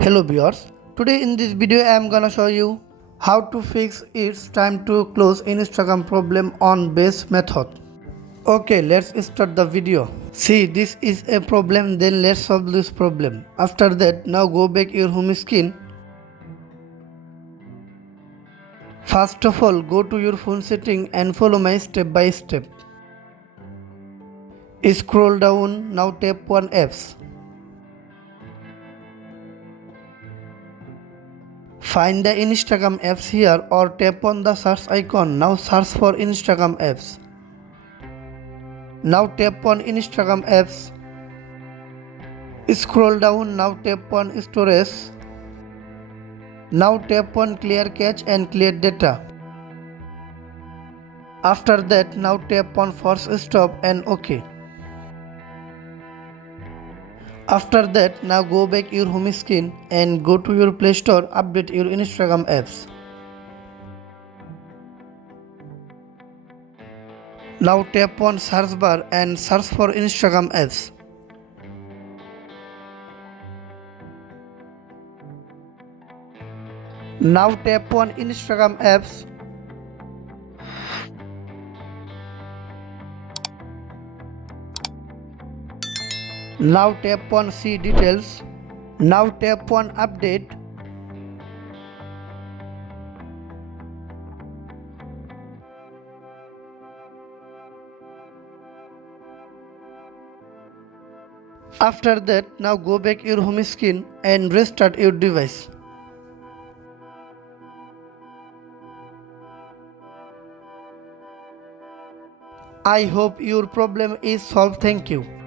Hello viewers, today in this video I am gonna show you how to fix its time to close Instagram problem on base method. Okay, let's start the video. See, this is a problem, then let's solve this problem. After that, now go back your home screen. First of all, go to your phone setting and follow my step by step. Scroll down, now tap on apps. Find the Instagram apps here or tap on the search icon. Now search for Instagram apps. Now tap on Instagram apps. Scroll down, now tap on storage. Now tap on clear cache and clear data. After that, now tap on force stop and OK. After that, now go back your home screen and go to your Play Store, update your Instagram apps. Now tap on search bar and search for Instagram apps. Now tap on Instagram apps. Now tap on see details. Now tap on update. After that, now go back your home screen and restart your device. I hope your problem is solved. Thank you.